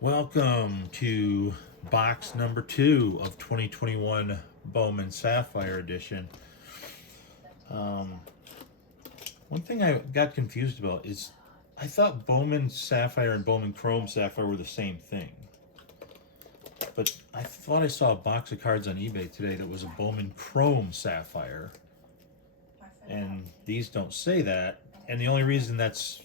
Welcome to box number 2 of 2021 Bowman Sapphire edition. Um, One thing I got confused about is I thought Bowman Sapphire and Bowman Chrome Sapphire were the same thing. But I thought I saw a box of cards on eBay today that was a Bowman Chrome Sapphire. And these don't say that. And the only reason that's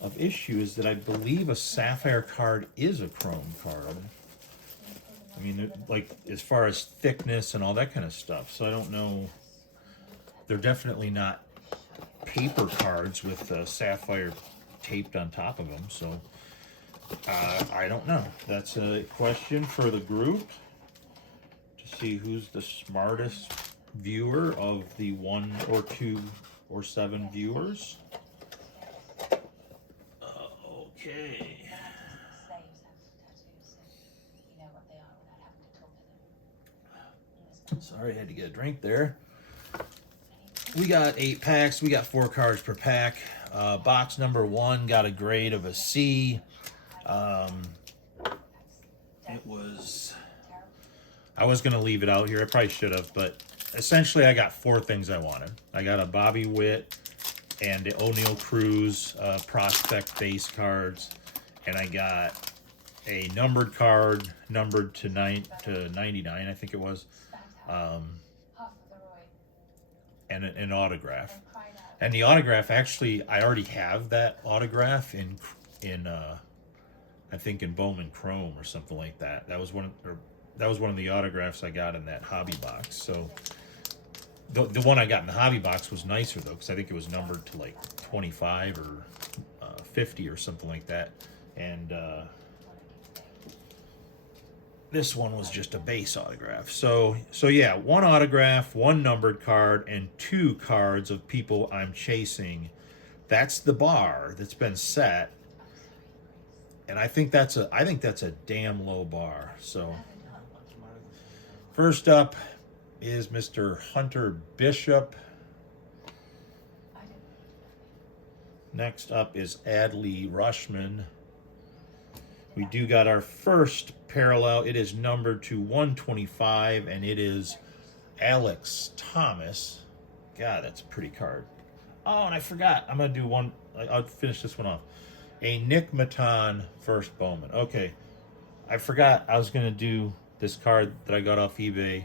of issue is that I believe a Sapphire card is a Chrome card. I mean, like as far as thickness and all that kind of stuff. So I don't know. They're definitely not paper cards with Sapphire taped on top of them. So I don't know. That's a question for the group to see who's the smartest viewer of the 1 or 2 or 7 viewers. Okay. Sorry, I had to get a drink there. We got 8 packs. We got 4 cards per pack. Box number 1 got a grade of a C. It was... I was going to leave it out here. I probably should have, but essentially I got 4 things I wanted. I got a Bobby Witt and the O'Neill Cruz prospect base cards, and I got a numbered card, numbered to 99, I think it was, and an autograph. And the autograph, actually, I already have that autograph in I think in Bowman Chrome or something like that. That was one of the autographs I got in that hobby box. So the one I got in the hobby box was nicer though, because I think it was numbered to like 25 or 50 or something like that. And this one was just a base autograph. So yeah, 1 autograph, 1 numbered card, and 2 cards of people I'm chasing. That's the bar that's been set. And I think that's a damn low bar. So first up is Mr. Hunter Bishop. Next up is Adley Rushman. We do got our first parallel. It is numbered to 125, and it is Alex Thomas. God, that's a pretty card. Oh, and I forgot. I'm going to do one. I'll finish this one off. A Nick Maton first Bowman. Okay. I forgot I was going to do this card that I got off eBay.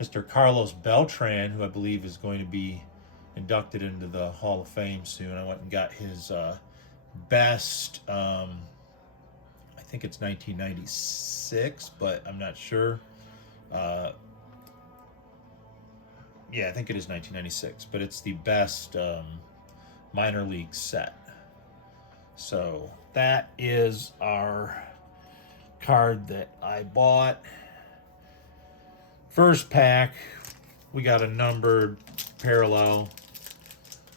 Mr. Carlos Beltran, who I believe is going to be inducted into the Hall of Fame soon. I went and got his best, I think it's 1996, but I'm not sure. Yeah, I think it is 1996, but it's the best minor league set. So that is our card that I bought. First pack, we got a numbered parallel,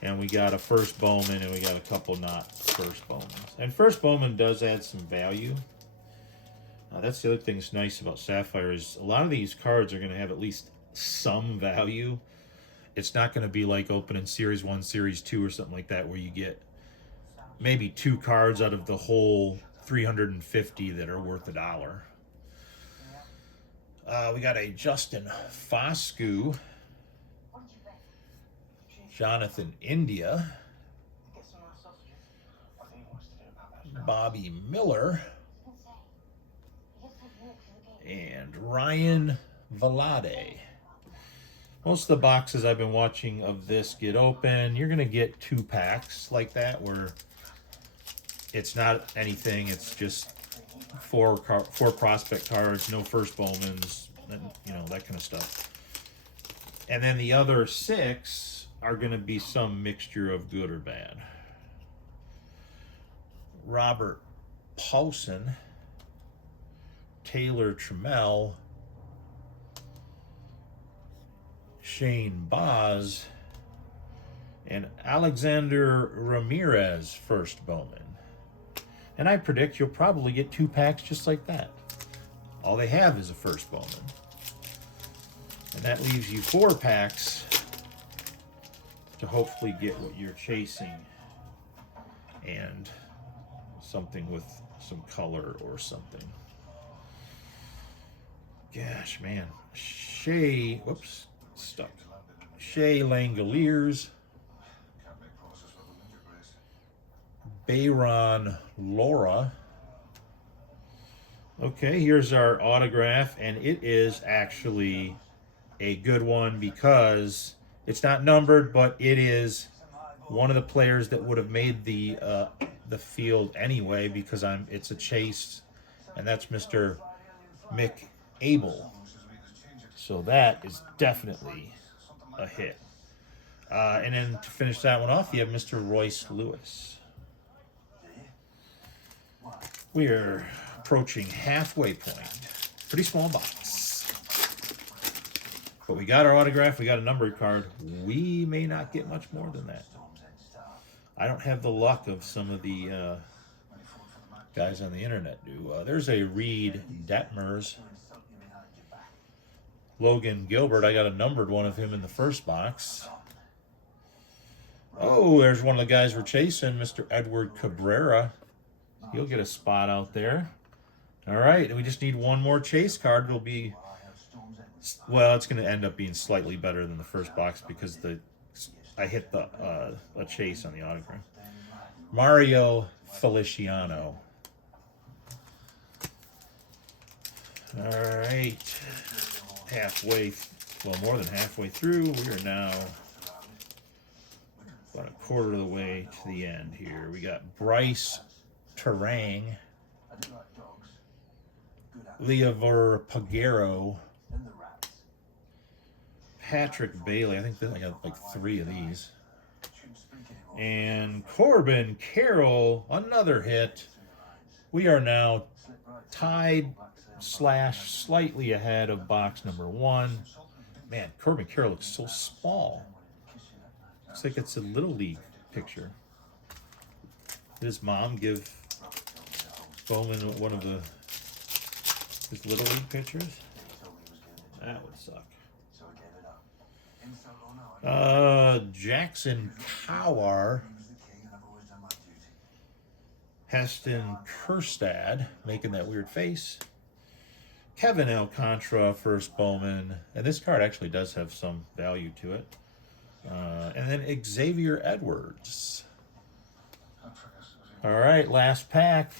and we got a first Bowman, and we got a couple not first Bowmans. And first Bowman does add some value. That's the other thing that's nice about Sapphire is a lot of these cards are going to have at least some value. It's not going to be like opening Series 1, Series 2 or something like that where you get maybe 2 cards out of the whole 350 that are worth $1. We got a Justin Foscue, Jonathan India, Bobby Miller, and Ryan Vlade. Most of the boxes I've been watching of this get open, you're going to get 2 packs like that where it's not anything. It's just 4 prospect cards, no first Bowmans, and, that kind of stuff. And then the other 6 are going to be some mixture of good or bad. Robert Paulson, Taylor Trammell, Shane Boz, and Alexander Ramirez first Bowman. And I predict you'll probably get 2 packs just like that. All they have is a first Bowman. And that leaves you 4 packs to hopefully get what you're chasing. And something with some color or something. Gosh, man. Shea, whoops, stuck. Shea Langoliers. Bayron Laura. Okay, here's our autograph, and it is actually a good one because it's not numbered, but it is one of the players that would have made the field anyway because it's a chase, and that's Mr. Mick Abel. So that is definitely a hit. And then to finish that one off, you have Mr. Royce Lewis. We are approaching halfway point. Pretty small box. But we got our autograph, we got a numbered card. We may not get much more than that. I don't have the luck of some of the guys on the internet do. There's a Reed Detmers. Logan Gilbert, I got a numbered one of him in the first box. Oh, there's one of the guys we're chasing, Mr. Edward Cabrera. He'll get a spot out there. All right, and we just need one more chase card. It'll be, well, it's going to end up being slightly better than the first box because I hit a chase on the autograph. Mario Feliciano. All right, more than halfway through. We are now about a quarter of the way to the end here. We got Bryce Terang, Leovor Pagero, Patrick Bailey. I think I got like 3 of these. And Corbin Carroll, another hit. We are now tied / slightly ahead of box number 1. Man, Corbin Carroll looks so small. Looks like it's a Little League picture. Did his mom give Bowman one of his Little League pictures? That would suck. Jackson Kowar, Heston Kjerstad, making that weird face. Kevin Alcantara, first Bowman. And this card actually does have some value to it. And then Xavier Edwards. All right, last pack.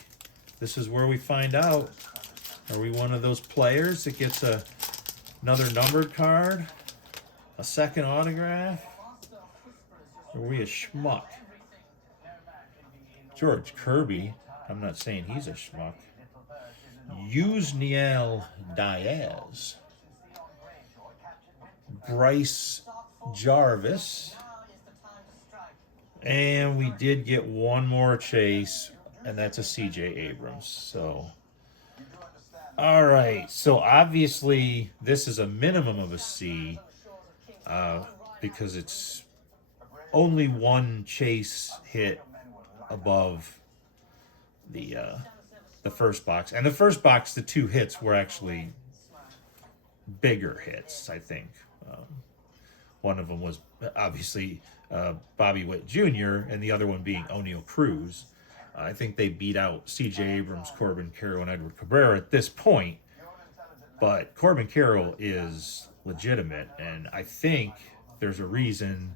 This is where we find out. Are we one of those players that gets another numbered card? A second autograph? Or are we a schmuck? George Kirby. I'm not saying he's a schmuck. Yusniel Diaz. Bryce Jarvis. And we did get one more chase, and that's a CJ Abrams. So, all right. So obviously this is a minimum of a C because it's only one chase hit above the first box. And the first box, the 2 hits were actually bigger hits, I think. One of them was obviously Bobby Witt Jr., and the other one being O'Neal Cruz. I think they beat out C.J. Abrams, Corbin Carroll, and Edward Cabrera at this point. But Corbin Carroll is legitimate, and I think there's a reason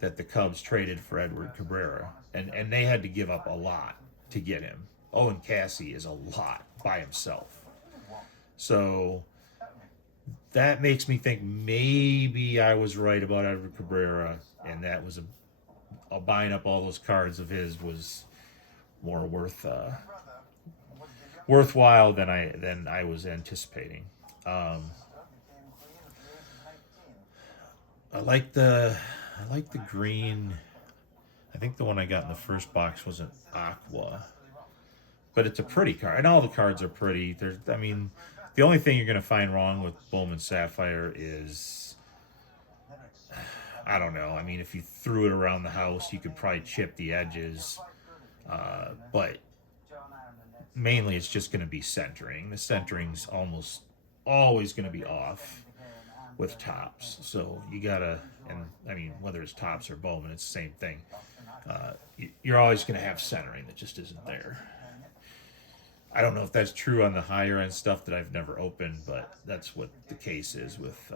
that the Cubs traded for Edward Cabrera. And they had to give up a lot to get him. Owen Cassie is a lot by himself. So that makes me think maybe I was right about Edward Cabrera, and that was buying up all those cards of his was more worthwhile than I was anticipating. I like the green. I think the one I got in the first box was an aqua, but it's a pretty card, and all the cards are pretty. The only thing you're going to find wrong with Bowman Sapphire is, I don't know. I mean, if you threw it around the house, you could probably chip the edges, but mainly it's just going to be centering. The centering's almost always going to be off with tops, so you gotta, and I mean, whether it's tops or Bowman, it's the same thing. you're always going to have centering that just isn't there. I don't know if that's true on the higher end stuff that I've never opened, but that's what the case is with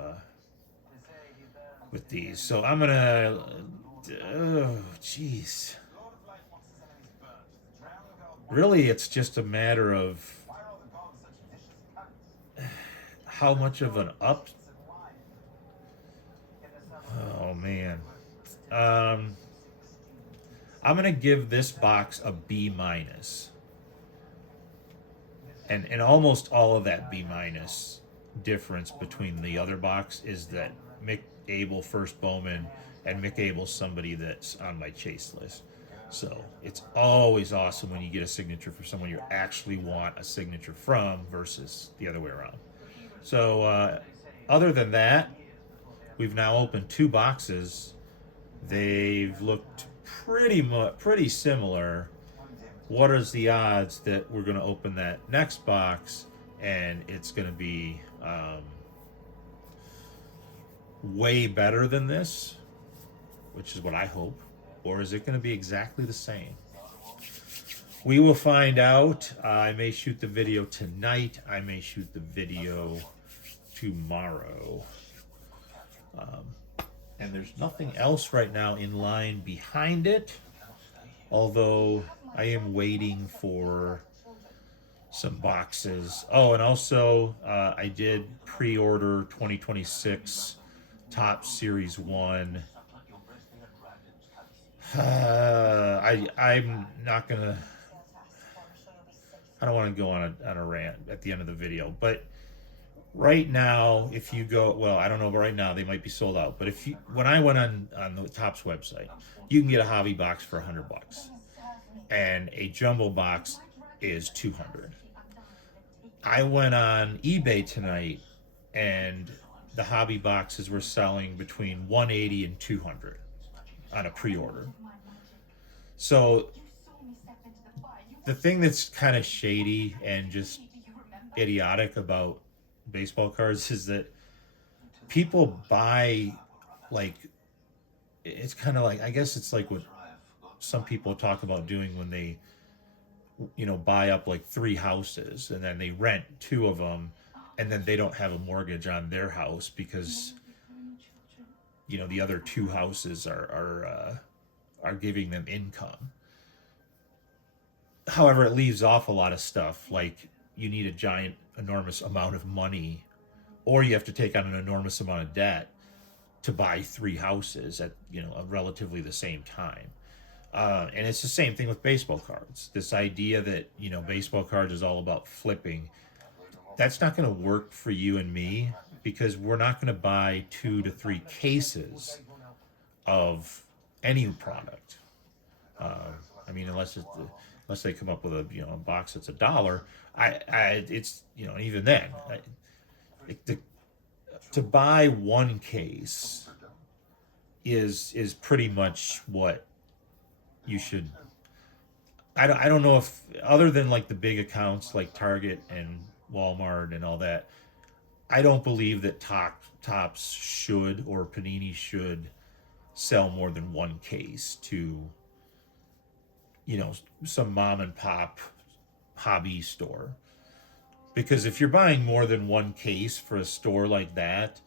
these. So I'm gonna, oh jeez. Really, it's just a matter of how much of an up. Oh man, um, I'm gonna give this box a B minus, and almost all of that B minus difference between the other box is that Mick Abel first Bowman and Mick Abel's somebody that's on my chase list. So it's always awesome when you get a signature for someone you actually want a signature from versus the other way around. So other than that, we've now opened 2 boxes. They've looked pretty similar. What is the odds that we're going to open that next box and it's going to be way better than this, which is what I hope, or is it going to be exactly the same? We will find out. I may shoot the video tonight. I may shoot the video tomorrow. And there's nothing else right now in line behind it, although I am waiting for some boxes. Oh, and also I did pre-order 2026 Top Series 1. I'm not gonna. I don't want to go on a rant at the end of the video, but right now, if you go, well, I don't know, but right now they might be sold out. But if you, when I went on the Topps website, you can get a hobby box for $100, and a jumbo box is $200. I went on eBay tonight, and the hobby boxes were selling between $180 and $200 on a pre-order. So the thing that's kind of shady and just idiotic about baseball cards is that people buy, like, it's kind of like, I guess it's like what some people talk about doing when they, buy up like 3 houses and then they rent 2 of them and then they don't have a mortgage on their house because the other 2 houses are giving them income. However, it leaves off a lot of stuff, like you need a giant, enormous amount of money, or you have to take on an enormous amount of debt to buy 3 houses at relatively the same time. And it's the same thing with baseball cards. This idea that baseball cards is all about flipping, that's not going to work for you and me, because we're not going to buy 2 to 3 cases of any product. Unless they come up with a box that's $1, it's even then, to buy 1 case is pretty much what you should. I don't know if, other than like the big accounts like Target and Walmart and all that, I don't believe that Topps should, or Panini should, sell more than 1 case to some mom and pop hobby store. Because if you're buying more than 1 case for a store like that,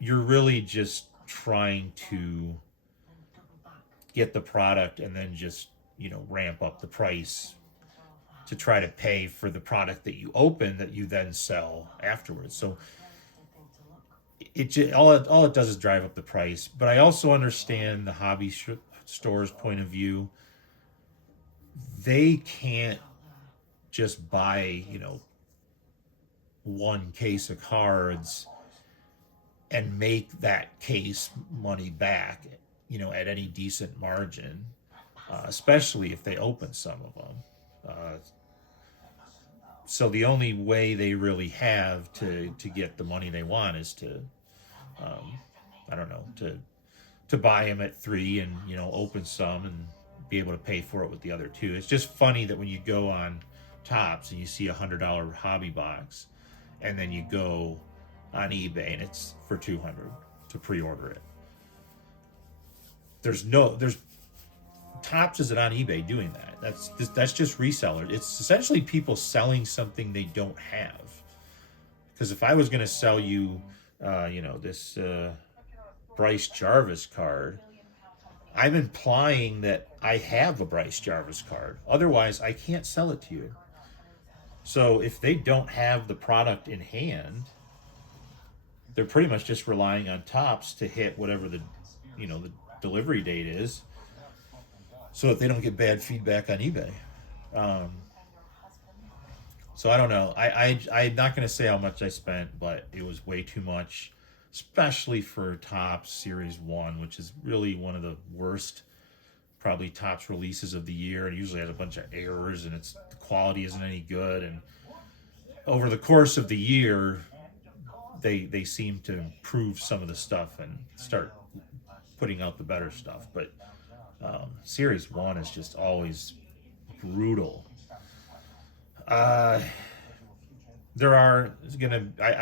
you're really just trying to get the product and then just ramp up the price to try to pay for the product that you open that you then sell afterwards. So all it does is drive up the price. But I also understand the hobby store's point of view. They can't just buy 1 case of cards and make that case money back at any decent margin, especially if they open some of them. So the only way they really have to get the money they want is to to buy them at 3 and open some and be able to pay for it with the other 2. It's just funny that when you go on Topps and you see $100 hobby box, and then you go on eBay and it's for $200 to pre-order it. There's Topps isn't on eBay doing that. That's just reseller. It's essentially people selling something they don't have. Because if I was going to sell you, this Bryce Jarvis card, I'm implying that I have a Bryce Jarvis card. Otherwise, I can't sell it to you. So if they don't have the product in hand, they're pretty much just relying on Topps to hit whatever the delivery date is, so that they don't get bad feedback on eBay. So I don't know. I'm not going to say how much I spent, but it was way too much, especially for Topps Series 1, which is really one of the worst, probably Topps releases of the year. It usually has a bunch of errors, and the quality isn't any good. And over the course of the year, they seem to improve some of the stuff and start putting out the better stuff. But Series 1 is just always brutal. I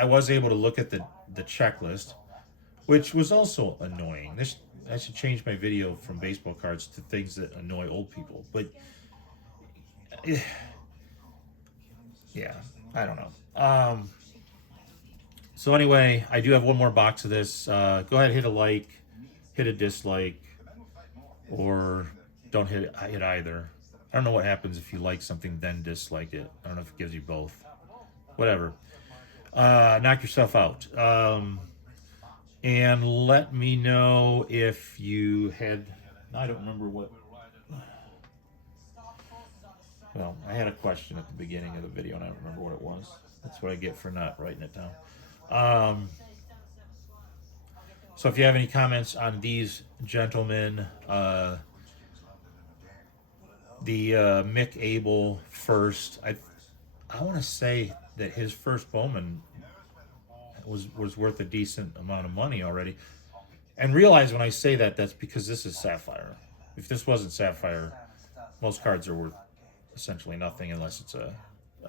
was able to look at the checklist, which was also annoying. I should change my video from baseball cards to things that annoy old people. But yeah, I don't know. So anyway, I do have one more box of this. Go ahead and hit a like, hit a dislike, or don't hit either. I don't know what happens if you like something then dislike it. I don't know if it gives you both. Whatever. Knock yourself out. And let me know if you had... I don't remember what... Well, I had a question at the beginning of the video and I don't remember what it was. That's what I get for not writing it down. So if you have any comments on these gentlemen, the Mick Abel first, I want to say that his first Bowman was worth a decent amount of money already. And realize when I say that, that's because this is Sapphire. If this wasn't Sapphire, most cards are worth essentially nothing unless it's a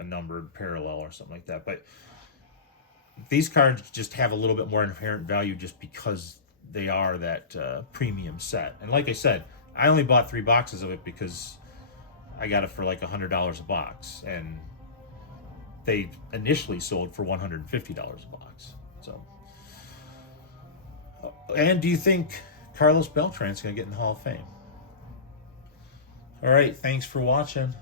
numbered parallel or something like that. But these cards just have a little bit more inherent value just because they are that premium set. And like I said, I only bought 3 boxes of it because I got it for like $100 a box, and they initially sold for $150 a box. So, and do you think Carlos Beltran's going to get in the Hall of Fame? All right, thanks for watching.